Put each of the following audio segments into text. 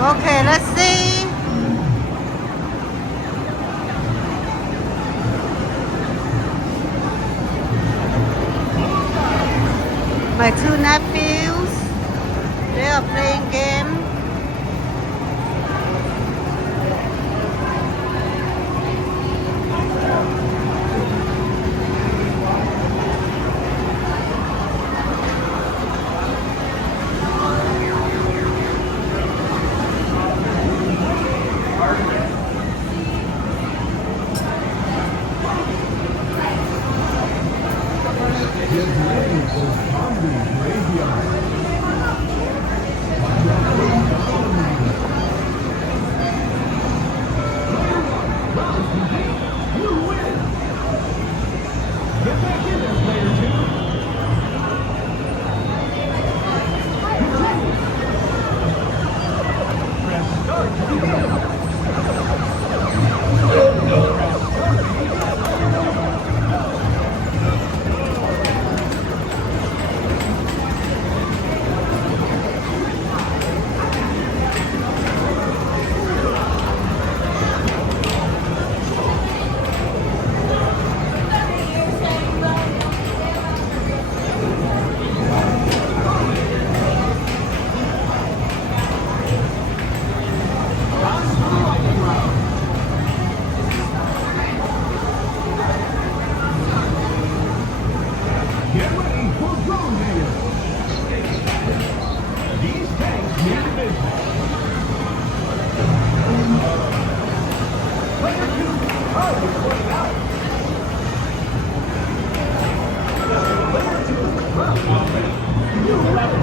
Okay, let's see. My two nephews, they are playing game. Get ready for drone dance. These tanks mean business. Player 2, card is running out. Player 2, round already. You love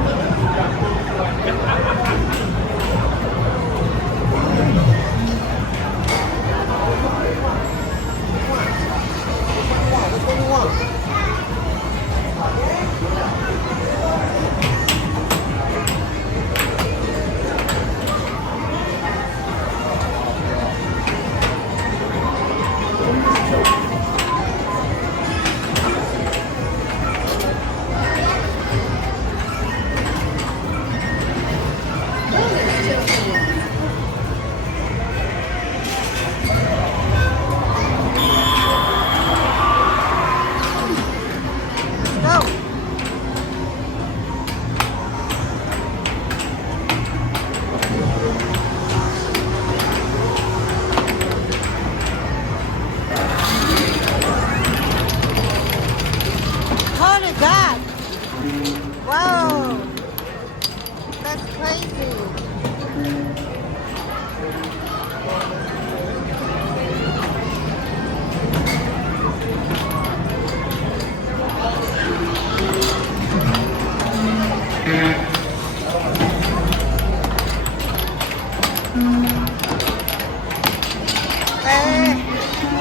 Go. Holy God. Wow. That's crazy.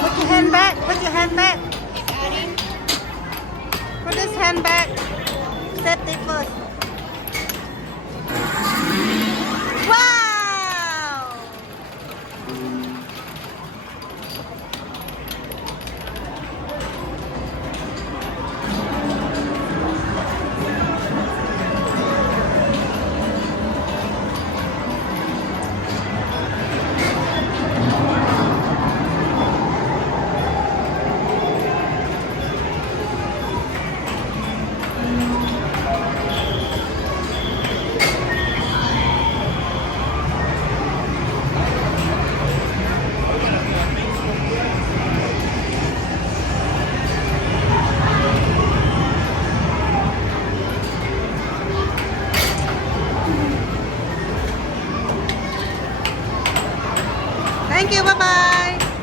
Put your hand back. Put your hand back. Put this hand back. Set it first. Wow! Thank you. Bye-bye.